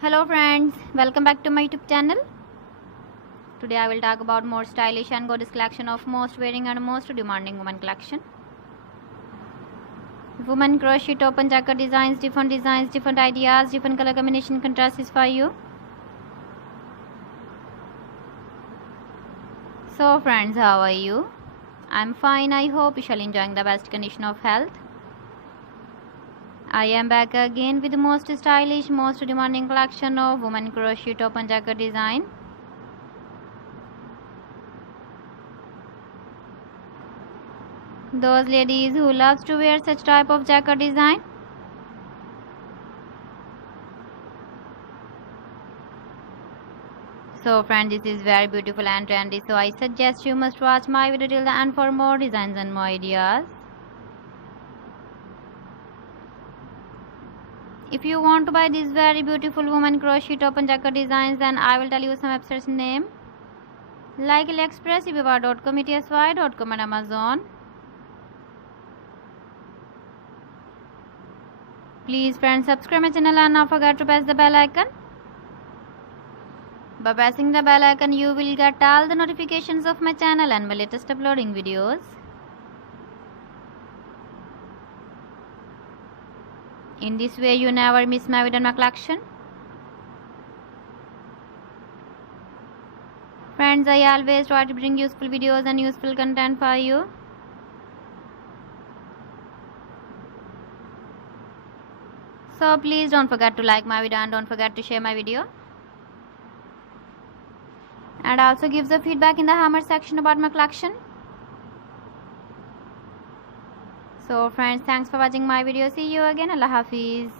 Hello friends, welcome back to my YouTube channel. Today I will talk about more stylish and gorgeous collection of most wearing and most demanding women collection. Women crochet top and jacket designs, different ideas, different color combination contrasts for you. So friends, how are you? I'm fine. I hope you shall enjoying the best condition of health. I am back again with the most stylish, most demanding collection of women crochet top and jacket design. Those ladies who loves to wear such type of jacket design. So friends, this is very beautiful and trendy, so I suggest you must watch my video till the end for more designs and more ideas. If you want to buy these very beautiful woman crochet top and jacket designs, then I will tell you some websites name like AliExpress, eBay.com, ETSY.com and Amazon. Please friends, subscribe my channel and not forget to press the bell icon. By pressing the bell icon, you will get all the notifications of my channel and my latest uploading videos. In this way, you never miss my video and my collection. Friends, I always try to bring useful videos and useful content for you. So please don't forget to like my video and don't forget to share my video. And also give the feedback in the comment section about my collection. So friends, thanks for watching my video. See you again. Allah Hafiz.